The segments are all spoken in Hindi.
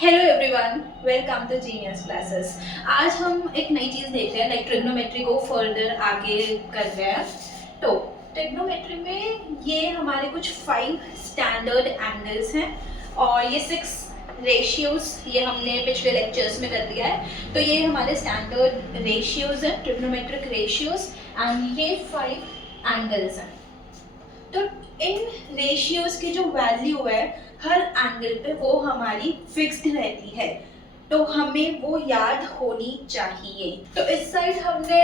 Hello everyone, welcome to genius classes. आज हम एक नई चीज़ देख रहे हैं, लाइक ट्रिग्नोमेट्री को फर्दर आगे कर रहे हैं। तो ट्रिग्नोमेट्री में ये हमारे कुछ 5 स्टैंडर्ड एंगल्स हैं और ये 6 रेशियोज ये हमने पिछले लेक्चर्स में कर दिया है। तो ये हमारे स्टैंडर्ड रेशियोज हैं, ट्रिग्नोमेट्रिक रेशियोज, एंड ये 5 एंगल्स हैं। तो इन रेशियोज की जो वैल्यू है हर एंगल पे वो हमारी फिक्स्ड रहती है, तो हमें वो याद होनी चाहिए। तो इस साइड हमने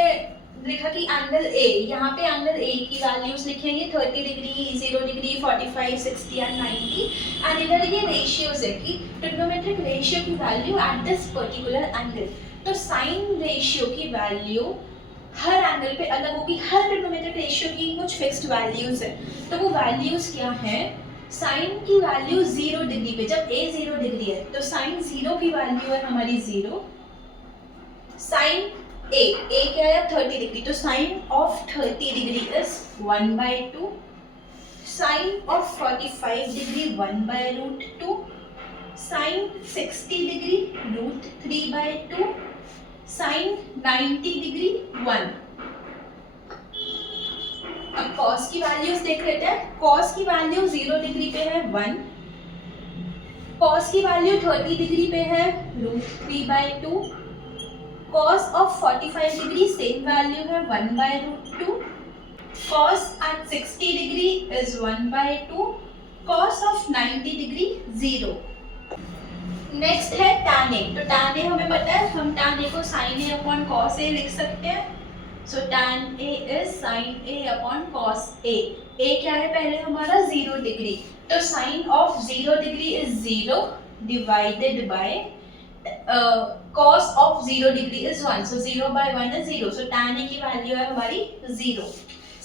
लिखा कि एंगल ए, यहाँ पे एंगल ए की वैल्यूज लिखेंगे 30 डिग्री, 0 डिग्री, 45, 60 एंड 90। एंड इधर ये रेशियोज है कि ट्रिग्नोमेट्रिक रेशियो की value at this particular angle. तो साइन रेशियो की वैल्यू हर एंगल पे अलग होगी, हर ट्रिग्नोमेट्रिक रेशियो की कुछ फिक्स्ड वैल्यूज है। तो वो वैल्यूज क्या है? साइन की वैल्यू 0 डिग्री पे, जब a 0 डिग्री है तो साइन 0 की वैल्यू है हमारी 0। साइन a क्या है? 30 डिग्री, तो sine of 30 degree is 1/2। Sine of 45 degree 1/√2। Sine 60 degree √3/2। Sine 90 degree 1। अब कॉस की वैल्यूज देख लेते हैं। कॉस की वैल्यू 0 डिग्री पे है 1। कॉस की वैल्यू 30 डिग्री पे है √3/2। Cos of 45 degree same value है 1/√2। Cos at 60 degree is 1/2। Cos of 90 degree 0। Next है tan a। तो tan a हमें पता है, हम tan a को sin a upon cos a लिख सकते हैं। सो tan a is sin a upon cos a। a क्या है पहले हमारा? 0 डिग्री, तो sin of 0 degree is 0 divided by cos of 0 degree is 1। So 0/1 is 0। So tan a की वैल्यू है हमारी 0।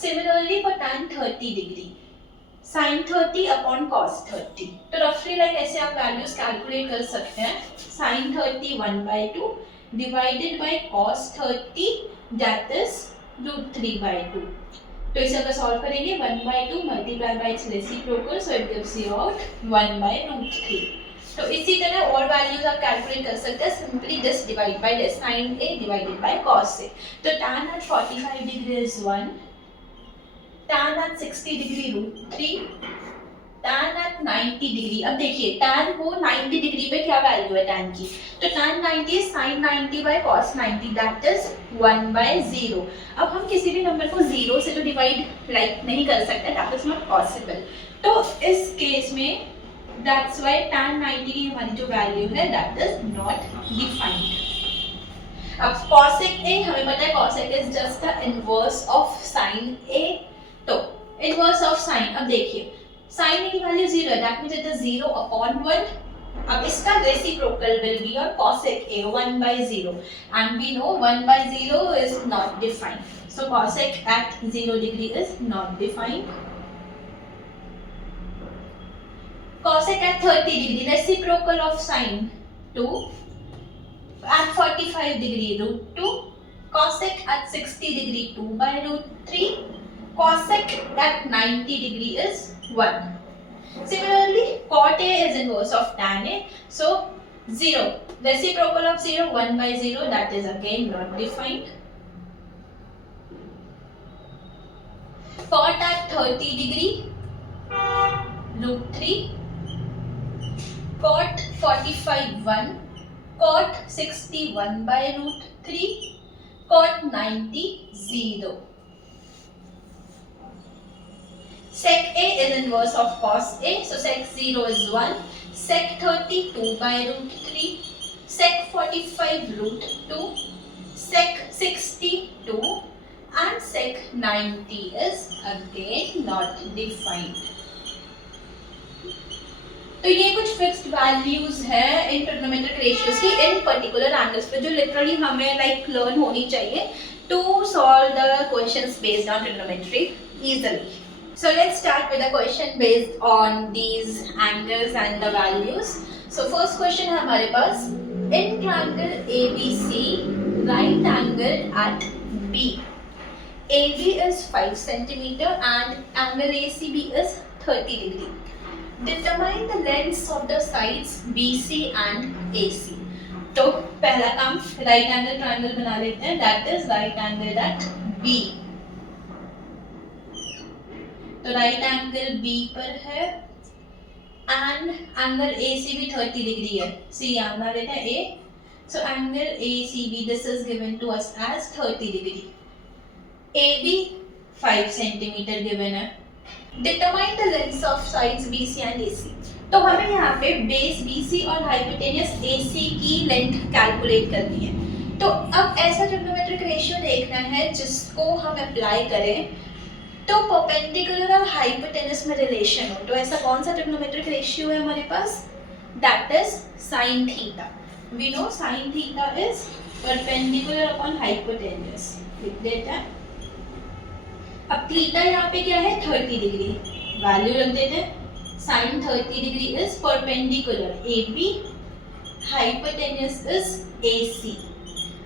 Similarly for tan 30 degree, sin 30 upon cos 30। तो रफली लाइक ऐसे आप वैल्यूज कैलकुलेट कर सकते हैं। sin 30 1/2 divided by cos 30 that is √3/2। तो इसे अगर सॉल्व करेंगे 1/2 multiply by it's reciprocal, so it gives you out 1/√3। तो इसी तरह और वैल्यूज आप कैलकुलेट कर सकते हैं। Simply this divide by this, sin a divided by cos a। तो tan at 45 degree is 1। tan at 60 degree √3। tan at 90 degree, अब देखिए tan को 90 डिग्री पे क्या वैल्यू है tan की? तो tan 90 sin 90 by cos 90 that is 1/0। अब हम किसी भी नंबर को 0 से तो डिवाइड लाइक नहीं कर सकते, दैट इज नॉट पॉसिबल। तो इस केस में दैट्स व्हाई tan 90 की हमारी जो वैल्यू है दैट इज नॉट डिफाइंड। अब cosec a हमें पता है, cosec is just the inverse of sin a। तो इनवर्स ऑफ साइन, अब देखिए साइन a की वैल्यू 0 है, that means it is 0 upon 1। अब इसका reciprocal will be your cosec a 1/0 and we know 1/0 is not defined. So cosec at 0 degree is not defined. cosec at 30 degree, reciprocal of sin 2 at 45 degree √2। cosec at 60 degree 2/√3। cosec at 90 degree is 1. Similarly, cot A is inverse of tan A. So 0. Reciprocal of 0, 1/0, that is again not defined. Cot at 30 degree √3. Cot 45 1. Cot 60 1/√3. Cot 90 0. Sec A is inverse of cos A, so sec 0 is 1, sec 30 2/√3, sec 45 √2, sec 60 2, and sec 90 is again not defined. तो ये कुछ फिक्स्ड वैल्यूज हैं इन ट्रिग्नोमेट्रिक रेशियोज की इन पर्टिकुलर एंगल्स पे, जो लिटरली हमें लाइक लर्न होनी चाहिए to solve the questions based on trigonometry easily. So let's start with a question based on these angles and the values. So first question है हमारे पास, in triangle ABC, right angle at B. AB is 5 centimeter and angle ACB is 30 degree. Determine the lengths of the sides BC and AC. तो पहला काम राइट एंगल ट्रायंगल बना लेते हैं, that is right angle at B. तो राइट एंगल बी पर है एंड एंगल AC भी 30 डिग्री है। सी यहाँ बना लेते हैं A. So angle ACB this is given to us as 30 degree. AB 5 centimetre given है। Determine the lengths of sides BC and AC। तो हमें यहाँ पे बेस BC और हाइपोटेनियस AC की लेंथ कैलकुलेट करनी है। तो अब ऐसा ट्रिग्नोमेट्रिक रेशियो देखना है जिसको हम अप्लाई करें तो परपेंडिकुलर और हाइपोटेनस में रिलेशन हो। तो ऐसा कौन सा ट्रिग्नोमेट्रिक रेशियो है हमारे पास? That is sine theta. We know sine theta is perpendicular upon hypotenuse. लिख देते हैं। अब थीटा यहाँ पे क्या है? 30 डिग्री। वैल्यू रख देते हैं। Sine 30 degree is perpendicular AB, hypotenuse is AC।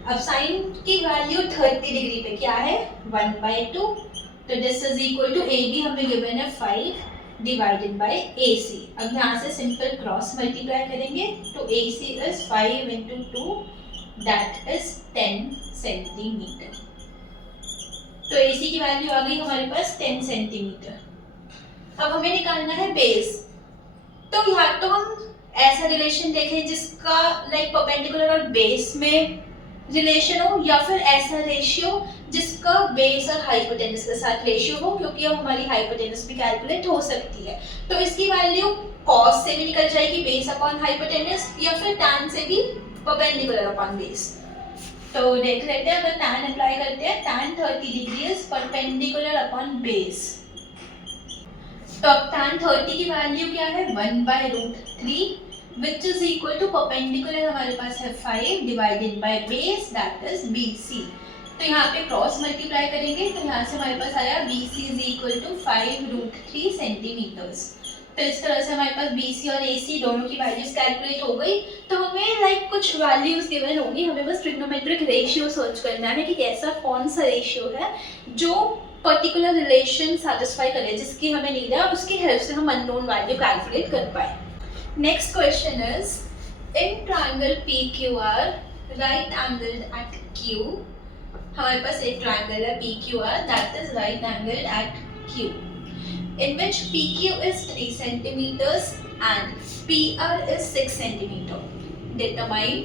अब साइन की वैल्यू 30 डिग्री पे क्या है? 1/2। तो this is equal to AB हमें गिवन है 5 डिवाइडेड बाय AC। अब यहाँ से सिंपल क्रॉस मल्टीप्लाई करेंगे तो AC is 5 into 2 that is 10 centimetre. तो AC की वैल्यू आ गई हमारे पास 10 सेंटीमीटर। अब हमें निकालना है बेस। तो यहाँ तो हम ऐसा रिलेशन देखें जिसका लाइक परपेंडिकुलर और बेस में रिलेशन हो, या फिर ऐसा रेशियो जिसका बेस और हाइपोटेनस के साथ रेशियो हो, क्योंकि अब हमारी हाइपोटेनस भी कैलकुलेट हो सकती है। तो इसकी वैल्यू कॉस से भी निकल जाएगी, बेस अपॉन हाइपोटेनस, या फिर टैन से भी परपेंडिकुलर अपॉन बेस। तो देख लेते हैं, अगर टैन अप्लाई करते हैं, tan 30 degree is perpendicular upon base. तो अब टैन 30 की वैल्यू क्या है? 1/√3 which is equal to perpendicular हमारे पास है 5 divided by base that is BC। तो यहाँ पे क्रॉस मल्टीप्लाई करेंगे तो यहाँ से हमारे पास आया BC is equal to 5√3 centimetres. तो इस तरह से हमारे पास BC और AC दोनों की वैल्यूज कैलकुलेट हो गई। तो हमें लाइक कुछ वैल्यूज गिवन होगी, हमें बस ट्रिग्नोमेट्रिक रेशियो सर्च करना है कि कैसा कौन सा रेशियो है जो पर्टिकुलर रिलेशन सेटिस्फाई करे, जिसकी हमें नीड है, उसकी हेल्प से हम अननोन वैल्यू कैलकुलेट कर पाए। Next question is, in triangle PQR, right angled at Q, हमारे पास एक triangle है PQR that is right angled at Q, in which PQ is 3 centimeters and PR is 6 centimeter. Determine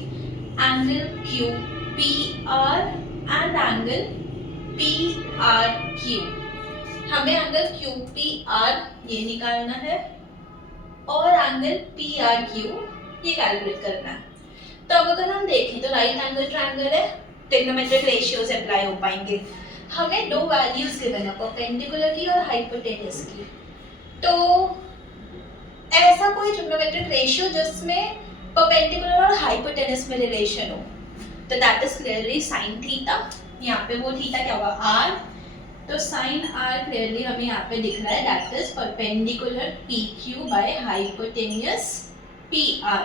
angle QPR and angle PRQ। हमें angle QPR ये निकालना है और एंगल PRQ ये कैलकुलेट करना है। तो अब अगर हम देखें तो राइट एंगल ट्रायंगल है, ट्रिग्नोमेट्रिक रेशियोज अप्लाई हो पाएंगे। हमें दो वैल्यूज गिवन है, परपेंडिकुलर की और हाइपोटेनस की। तो ऐसा कोई ट्रिग्नोमेट्रिक रेशियो जिसमें परपेंडिकुलर और हाइपोटेनस में रिलेशन हो, तो that is clearly sine theta. यहाँ पे वो थीटा क्या होगा? R। तो साइन R क्लियरली हमें यहाँ पे दिख रहा है, that is perpendicular PQ by hypotenuse PR।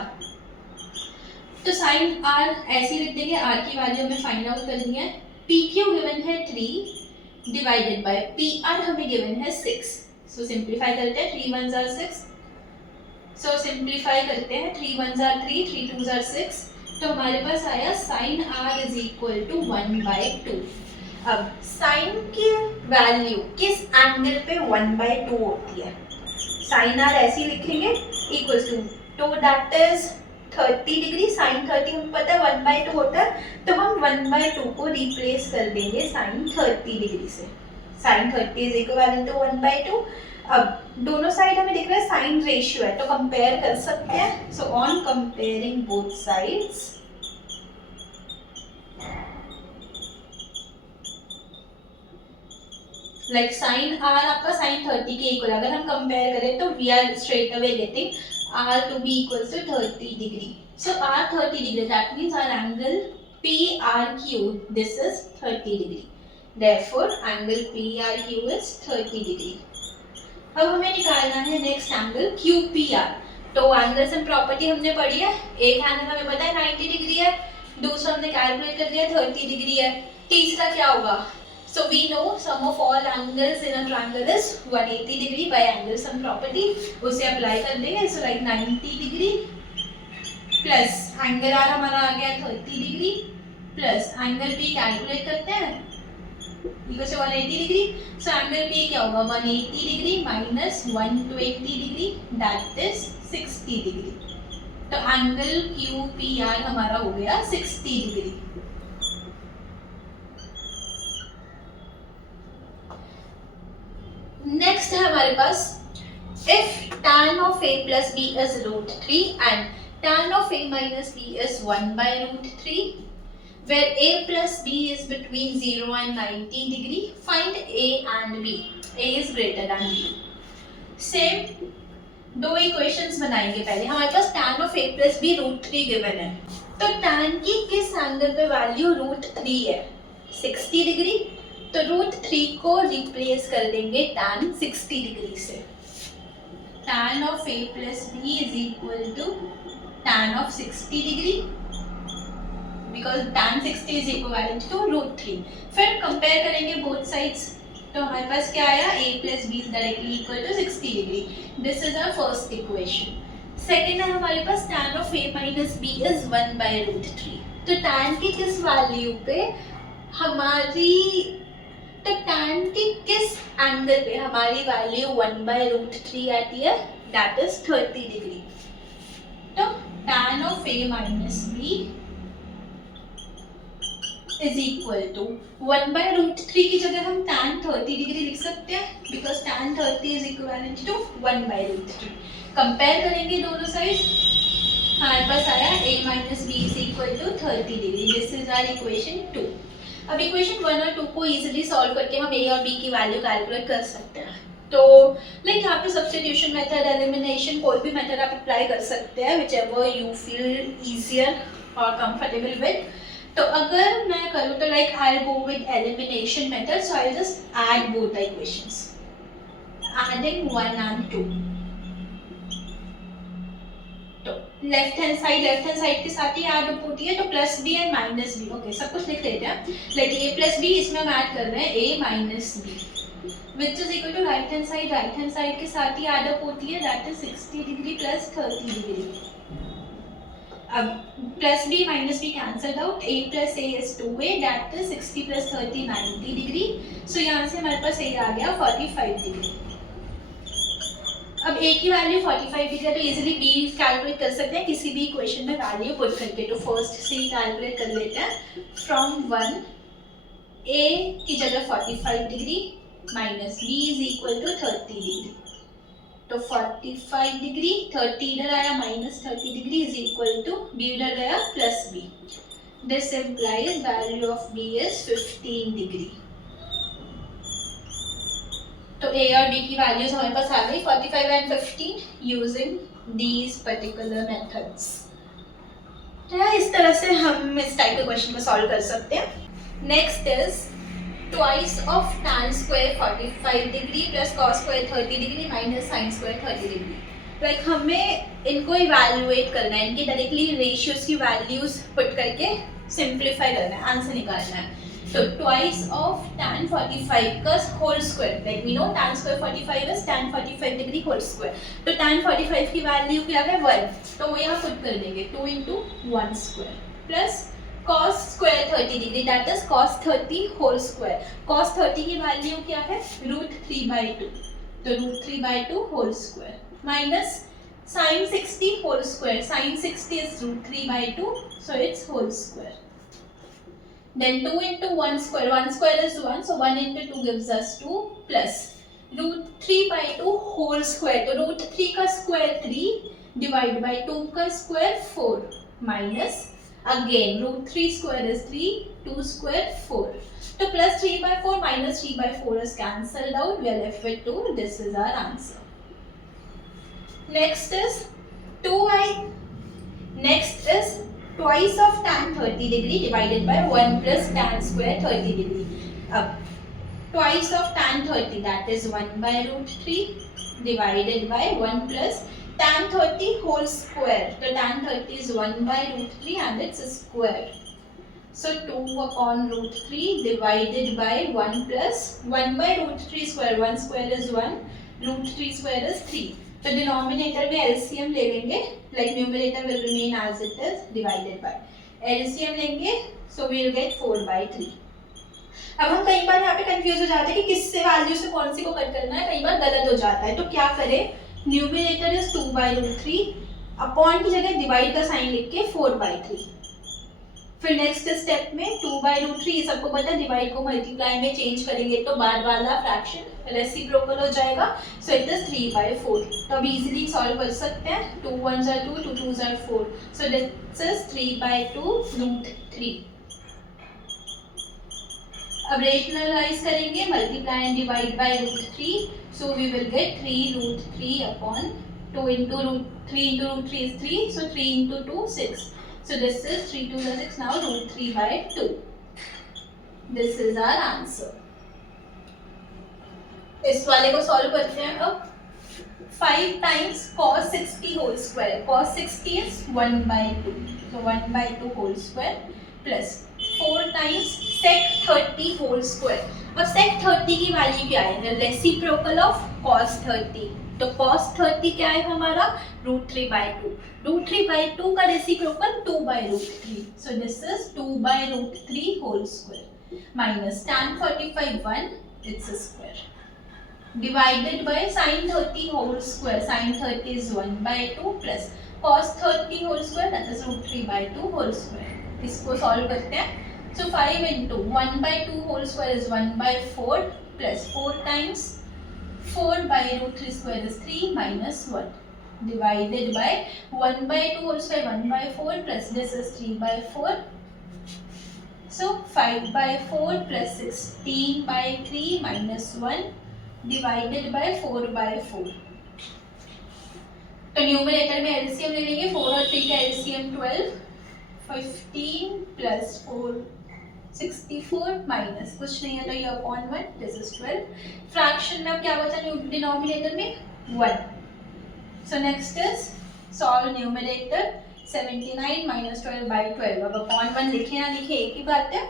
तो साइन R ऐसे लिख देंगे, R की वैल्यू हमें फाइंड आउट करनी है। PQ गिवन है 3 डिवाइडेड बाय PR हमें गिवन है 6। सो सिंप्लीफाई करते हैं, 3 1s are 6। सो सिंप्लीफाई करते हैं, 3 1s are 3, 3 2s are 6। तो हमारे पास आया sine R is equal to 1/2। अब साइन की वैल्यू किस एंगल पे 1/2 होती है? साइन आर ऐसे लिखेंगे, इक्वल्स टू, तो दैट इज 30 डिग्री। साइन 30 हमें पता है 1/2 होता है, तो हम 1/2 को रिप्लेस कर देंगे साइन 30 डिग्री से। Sine 30 is equivalent to 1/2। अब दोनों साइड हमें दिख रहा है साइन रेशियो है, तो कंपेयर कर सकते हैं। So on comparing both sides, like sine R आपका साइन 30 के इक्वल, अगर हम कंपेयर करें तो we are straight away getting R to be equals to 30 degree. So R 30 degree, that means R angle PRQ this is 30 degree, therefore angle PRQ is 30 degree. अब हमें निकालना है नेक्स्ट एंगल QPR। तो एंगल्स एंड प्रॉपर्टी हमने पढ़ी है, एक एंगल हमें पता है 90 डिग्री है, दूसरा हमने कैलकुलेट कर दिया 30 डिग्री है, तीसरा क्या होगा? So we know sum of all angles in a triangle is 180 degree by angle sum property. उसे apply कर देंगे. So like 90 degree plus angle R हमारा आ गया 30 degree plus angle B calculate करते हैं equal to 180 degree. So angle B क्या होगा 180 degree minus 120 degree that is 60 degree. तो एंगल QPR हमारा हो गया 60 डिग्री. नेक्स्ट है हमारे पास if tan of A plus B is √3 and tan of A minus B is 1 by √3 where A plus B is between 0 and 90 degree, find A and B. A is greater than B. Same दो इक्वेशंस बनाएंगे. पहले हमारे पास tan of A plus B √3 given है. तो tan की किस एंगल पे वैल्यू √3 है 60 डिग्री. तो √3 को रिप्लेस कर देंगे tan 60 डिग्री से. tan of A plus B is equal to tan of 60 degree because tan 60 is equivalent to √3. फिर कंपेयर करेंगे बोथ साइड्स. तो हमारे पास क्या आया A plus B is directly equal to 60 degree. This is our first equation. Second है हमारे पास tan of A minus B is 1 by √3. तो tan की किस वैल्यू पे हमारी तो tan की किस एंगल पे हमारी वैल्यू 1 by √3 आती है दैट इज 30 डिग्री. तो tan of A minus B is equal to 1 by √3 की जगह हम tan 30 डिग्री लिख सकते हैं because tan 30 is equivalent to 1 by √3. Compare करेंगे दोनों साइड. हमारे पास आया A minus B is equal to 30 degree. This is our equation 2. अब इक्वेशन 1 और 2 को इजीली सॉल्व करके हम A और B की वैल्यू कैलकुलेट कर सकते हैं. तो लाइक यहाँ पे सब्स्टिट्यूशन मेथड, एलिमिनेशन, कोई भी मेथड आप अप्लाई कर सकते हैं which ever you feel easier और कंफर्टेबल विद. तो अगर मैं करूँ तो like I go with elimination method. So I just add both the equations adding 1 and 2. तो लेफ्ट हैंड साइड के साथ ही ऐड होती है. तो plus B and minus B. Okay सब कुछ लिख लेते हैं. लाइक ए प्लस बी इसमें हम ऐड कर रहे हैं A minus B which is equal to right hand side के साथ ही ऐड अप होती है that is 60 degree plus 30 degree. अब plus B minus B cancelled out. A plus A is 2a that is 60 plus 30 90 degree. So यहाँ से हमारे पास ए आ गया 45 डिग्री. अब ए की वैल्यू 45 डिग्री है तो इजीली बी कैलकुलेट कर सकते हैं किसी भी इक्वेशन में वैल्यू पुट करके. तो फर्स्ट से ही कैलकुलेट कर लेते हैं. फ्रॉम 1 ए की जगह 45 degree minus B is equal to 30 degree. तो 45 डिग्री 30 इधर आया minus 30 degree is equal to B इधर गया plus B. This implies value of B is 15 degree. तो ए और बी की वैल्यूज हमारे पास आ गई 45 and 15 using these particular methods. तो इस तरह से हम इस टाइप के क्वेश्चन को सॉल्व कर सकते हैं. Next is twice of tan square 45 degree plus cos square 30 degree minus sin square 30 degree. Like हमें इनको इवैल्यूएट करना है. इनकी डायरेक्टली रेशियोज की वैल्यूज पुट करके सिंप्लीफाई करना है, आंसर निकालना है. तो twice of tan 45 का whole square. Like we know tan square 45 is tan 45 degree whole square. तो tan 45 की वैल्यू क्या है 1. तो वो यहाँ पुट कर देंगे 2 into 1 square plus cos square 30 degree that is cos 30 whole square. cos 30 की वैल्यू क्या है √3/2. तो √3/2 whole square minus sin 60 whole square. sin 60 is √3/2 so it's whole square. Then 2 into 1 square. 1 square is 1 so 1 into 2 gives us 2 plus √3/2 whole square. तो √3 का स्क्वायर 3 डिवाइड बाय 2 का square 4 minus again √3 square is 3 2 square 4. तो plus 3/4 minus 3/4 is cancelled out. We are left with 2. This is our answer. Next is 2i. Next is twice of tan 30 degree divided by 1 plus tan square 30 degree. अब twice of tan 30 that is 1 by √3 divided by 1 plus tan 30 whole square. तो tan 30 is 1 by √3 and it's a square So 2 upon root 3 divided by 1 plus 1 by root 3 square. 1 square is 1, root 3 square is 3. तो डिनोमिनेटर में एलसीएम ले लेंगे, like numerator will remain as it is divided by LCM लेंगे, सो वी विल गेट 4/3. अब हम कई बार यहाँ पे कंफ्यूज हो जाते हैं कि किससे वैल्यू से कौन सी को कट करना है, कई बार गलत हो जाता है. तो क्या करें, न्यूमरेटर इज 2/√3, अपॉन की जगह डिवाइड का साइन लिख के 4/3. फिर नेक्स्ट स्टेप में 2/√3, सबको पता है डिवाइड को मल्टीप्लाई में चेंज करेंगे तो बाद वाला फ्रैक्शन रेसिप्रोकल हो जाएगा, सो इट इज 3/4. तो अब इजीली सॉल्व कर सकते हैं. 2 1s are 2, 2 2s are 4, so this is 3/2√3. अब रेशनलाइज करेंगे, multiply and divide by √3, so we will get 3√3 upon 2 into √3 into √3 is 3, so 3 into 2 6. So this is 3 2 is 6, now √3/2. This is our answer. इस वाले को सॉल्व करते हैं. अब 5 times cos 60 whole square. Cos 60 is 1/2, so 1/2 whole square plus 4 times sec 30 whole square. अब sec 30 की वैल्यू क्या है, रेसिप्रोकल ऑफ cos 30. तो cos 30 क्या है हमारा, √3/2. √3/2 का reciprocal 2/√3, so this is 2/√3 whole square minus tan 45 1, it's a square, divided by sin 30 whole square. Sin 30 is 1/2 plus cos 30 whole square, that is √3/2 whole square. इसको सॉल्व करते हैं. So 5 into 1/2 whole square is 1/4 plus 4 times 4/√3 square is 3 minus 1, divided by 1/2 whole square 1/4 plus this is 3/4. So 5/4 plus 16/3 minus 1 divided by 4/4. तो न्यूमरेटर में एलसीएम ले लेंगे. 4 और 3 का एलसीएम 12, 15 plus 4 64 माइनस कुछ नहीं है तो ये अपॉन 1, दिस इज 12. फ्रैक्शन में अब क्या बचा डिनोमिनेटर में 1. So next is solve numerator. 79 minus 12/12. अब अपॉन 1 लिखे ना लिखे एक ही बात है.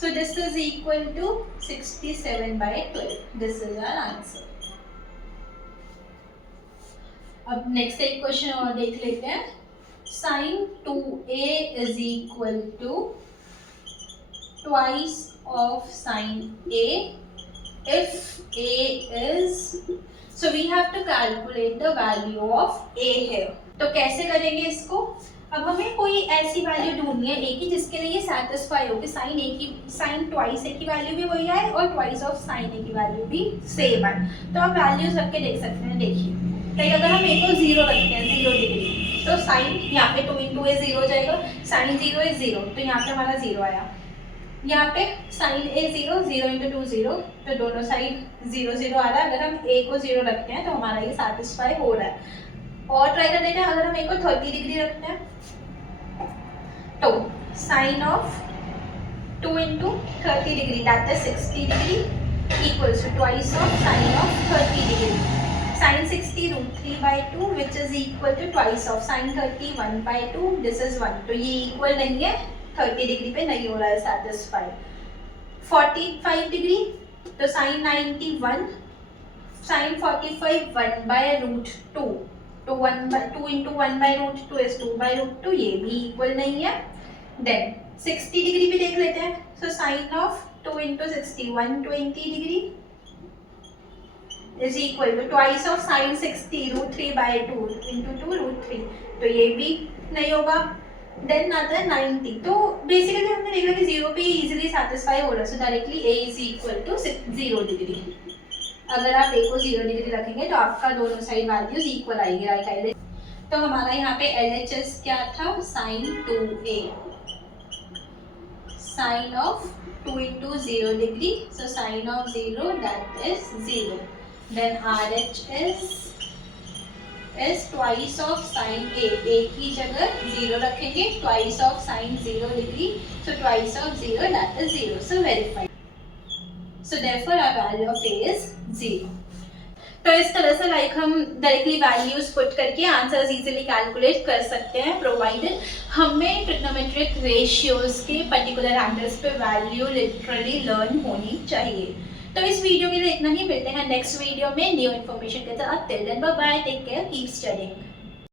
So this is equal to 67/12. This is our answer. अब नेक्स्ट एक क्वेश्चन और देख लेते हैं. sin 2a is equal to twice of sin a if a is, so we have to calculate the value of a here. तो कैसे करेंगे इसको, अब हमें कोई ऐसी वैल्यू ढूंढनी है a की जिसके लिए सेटिस्फाई हो कि साइन a की साइन ट्वाइस a की वैल्यू भी वही आए और ट्वाइस ऑफ साइन a की वैल्यू भी सेम आए. तो आप वैल्यूज रख के देख सकते हैं. देखिए लाइक अगर हम a को 0 रखते हैं 0 डिग्री, तो साइन यहाँ पे 2 into a 0 हो जाएगा. साइन 0 is 0, तो यहाँ पे हमारा 0 आया. यहाँ पे साइन a 0, 0 into 2 0, तो दोनों साइड 0 0 आ रहा है. अगर हम a को 0 रखते हैं तो हमारा ये सेटिस्फाई हो रहा है. और ट्राई कर देते हैं. अगर हम a को 30 डिग्री रखते हैं तो sine of 2 into 30 degree that is 60 degree equals to twice of sine of 30 degree. sin 60 √3/2 which is equal to twice of sin 30 1/2. this is 1. तो ये इक्वल नहीं है, 30 डिग्री पे नहीं हो रहा है सेटिस्फाई. 45 डिग्री तो sin 91, sin 45 1/√2, तो 2 into 1/√2 is 2/√2. ये भी इक्वल नहीं है. देन 60 डिग्री भी देख लेते हैं. सो sin of 2 into 60 120 degree is equal to twice of sin 60 √3/2 into 2 √3. तो ये भी नहीं होगा. देन आता है 90. तो बेसिकली हमने देखा कि 0 पे इजीली सेटिस्फाई हो रहा है. So directly a is equal to 0 degree. अगर आप a को 0 डिग्री रखेंगे तो आपका दोनों साइड वैल्यूज इक्वल आएगी. राइट आएगी. तो हमारा यहाँ पे LHS क्या था, sin 2a, sin of 2 into 0 degree, so sin of 0 that is 0. Then RHS is twice of sin a. a की जगह 0 रखेंगे, twice of sin 0 degree, so twice of 0 that is 0. So verified. So therefore our value of a is 0. तो इस तरह से लाइक हम डायरेक्टली वैल्यूज पुट करके आंसर्स इजीली कैलकुलेट कर सकते हैं, प्रोवाइडेड हमें ट्रिग्नोमेट्रिक रेशियोज के पर्टिकुलर एंगल्स पे वैल्यू लिटरली लर्न होनी चाहिए। तो इस वीडियो के लिए इतना ही, मिलते हैं नेक्स्ट वीडियो में न्यू इन्फॉर्मेशन के साथ। Till then bye bye, take care, keep studying.